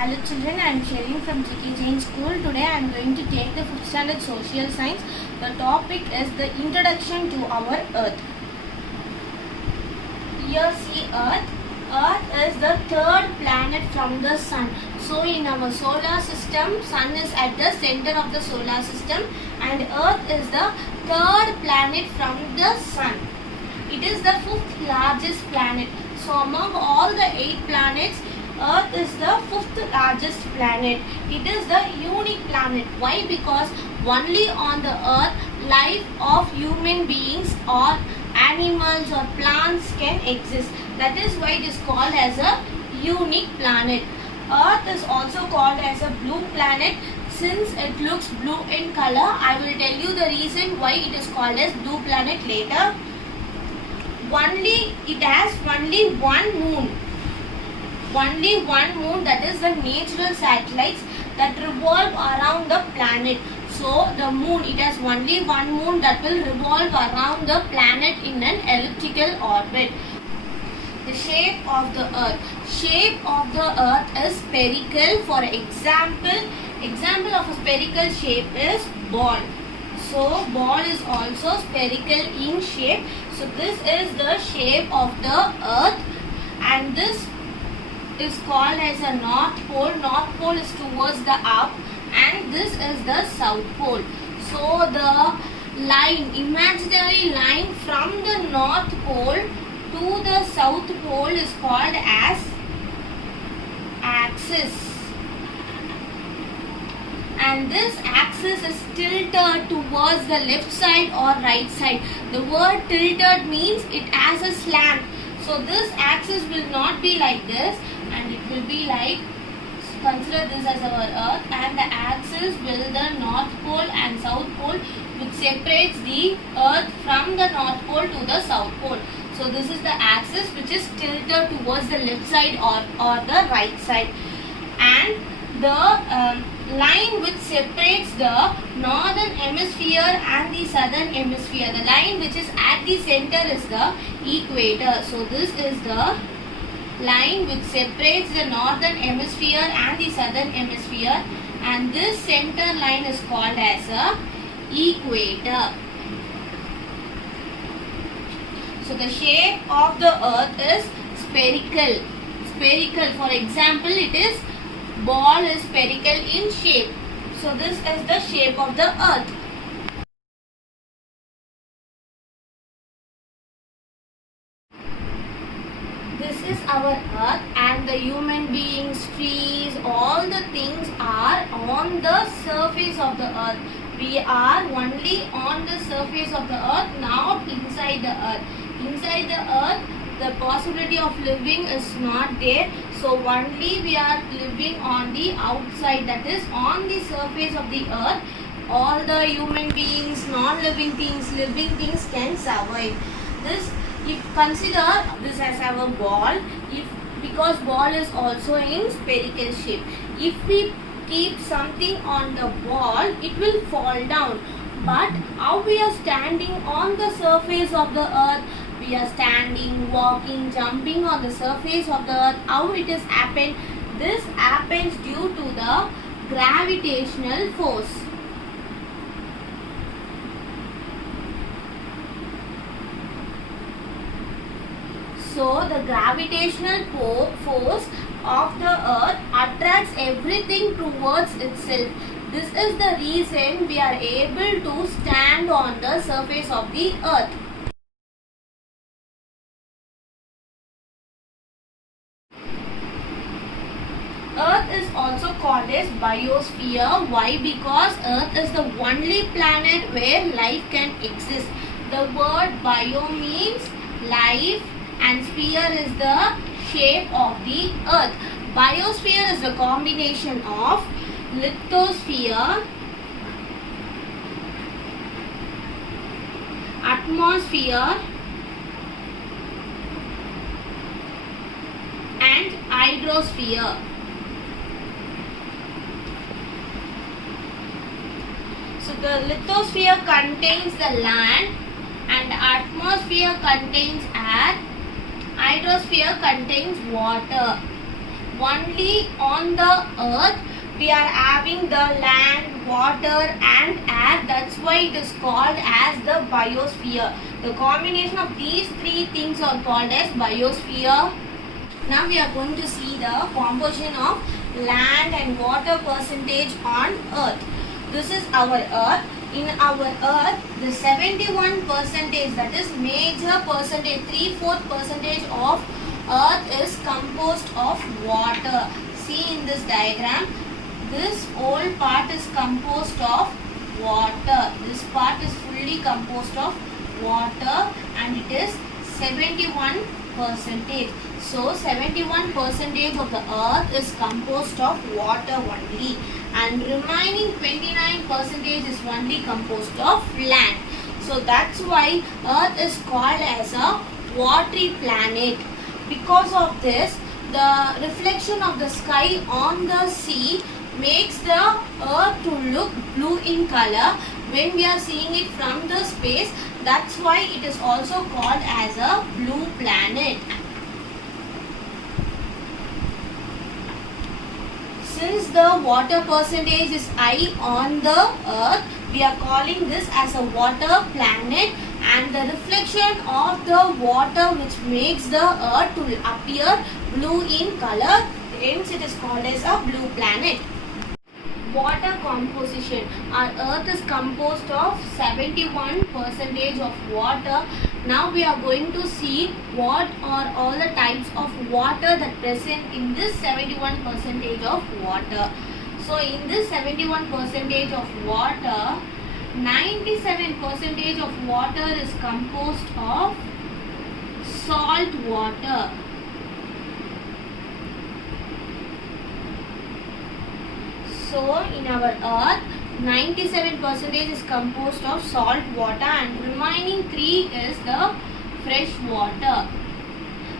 Hello children, I am Sherin from GK Jain School. Today I am going to take the 5th standard social science. The topic is the introduction to our earth. Here see earth. Earth is the third planet from the sun. So in our solar system, sun is at the center of the solar system and earth is the third planet from the sun. It is the 5th largest planet. So among all the 8 planets, Earth is the 5th largest planet. It is the unique planet. Why? Because only on the Earth life of human beings or animals or plants can exist. That is why it is called as a unique planet. Earth is also called as a blue planet since it looks blue in color. I will tell you the reason why it is called as blue planet later. It has only one moon. Only one moon, that is the natural satellites that revolve around the planet. So the moon, it has only one moon that will revolve around the planet in an elliptical orbit. The shape of the earth. Shape of the earth is spherical. For example of a spherical shape is ball. So ball is also spherical in shape. So this is the shape of the earth and this is called as a north pole. North pole is towards the up and this is the south pole. So the line, imaginary line from the north pole to the south pole is called as axis. And this axis is tilted towards the left side or right side. The word tilted means it has a slant. So this axis will not be like this and it will be like, consider this as our earth and the axis will the north pole and south pole which separates the earth from the north pole to the south pole. So this is the axis which is tilted towards the left side or the right side. And the line which separates the northern hemisphere and the southern hemisphere. The line which is at the center is the equator. So this is the line which separates the northern hemisphere and the southern hemisphere and this center line is called as a equator. So the shape of the earth is spherical. Spherical, for example, it is ball is spherical in shape. So this is the shape of the earth. This is our earth and the human beings, trees, all the things are on the surface of the earth. We are only on the surface of the earth, not inside the earth. Inside the earth, the possibility of living is not there. So only we are living on the outside, that is on the surface of the earth. All the human beings, non-living things, living things can survive. This, if consider this as our ball, because ball is also in spherical shape. If we keep something on the ball, it will fall down. But how we are standing on the surface of the earth? We are standing, walking, jumping on the surface of the earth. How it has happened? This happens due to the gravitational force. So the gravitational force of the earth attracts everything towards itself. This is the reason we are able to stand on the surface of the earth. Earth is also called as biosphere. Why? Because Earth is the only planet where life can exist. The word bio means life and sphere is the shape of the earth. Biosphere is a combination of lithosphere, atmosphere and hydrosphere. So the lithosphere contains the land and atmosphere contains air. Hydrosphere contains water. only on the earth we are having the land, water and air. That's why it is called as the biosphere. The combination of these three things are called as biosphere. Now we are going to see the composition of land and water percentage on earth. This is our earth. In our earth, the 71%, that is major percentage, 3/4% of earth is composed of water. See in this diagram, this whole part is composed of water. This part is fully composed of water and it is 71%. So 71% of the earth is composed of water only, and remaining 29% is only composed of land. So that's why earth is called as a watery planet. Because of this, the reflection of the sky on the sea makes the earth to look blue in color when we are seeing it from the space. That's why it is also called as a blue planet. Since the water percentage is high on the earth, we are calling this as a water planet, and the reflection of the water which makes the earth to appear blue in color, hence it is called as a blue planet. Water composition. Our earth is composed of 71% of water. Now we are going to see what are all the types of water that present in this 71% of water. So in this 71% of water, 97% of water is composed of salt water. So in our earth, 97% is composed of salt water and remaining 3 is the fresh water.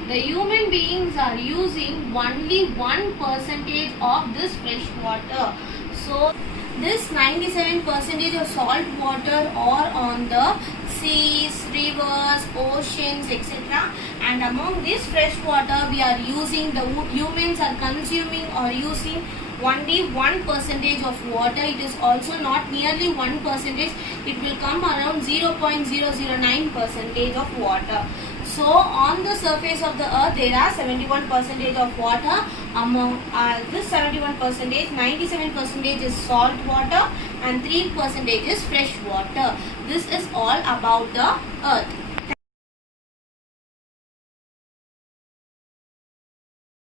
The human beings are using only 1% of this fresh water. So this 97% of salt water are on the seas, rivers, oceans, etc. And among this fresh water we are using, the humans are consuming or using only 1% of water. It is also not nearly 1%. It will come around 0.009% of water. So on the surface of the earth there are 71% of water. Among this 71%, 97% is salt water and 3% is fresh water. This is all about the earth.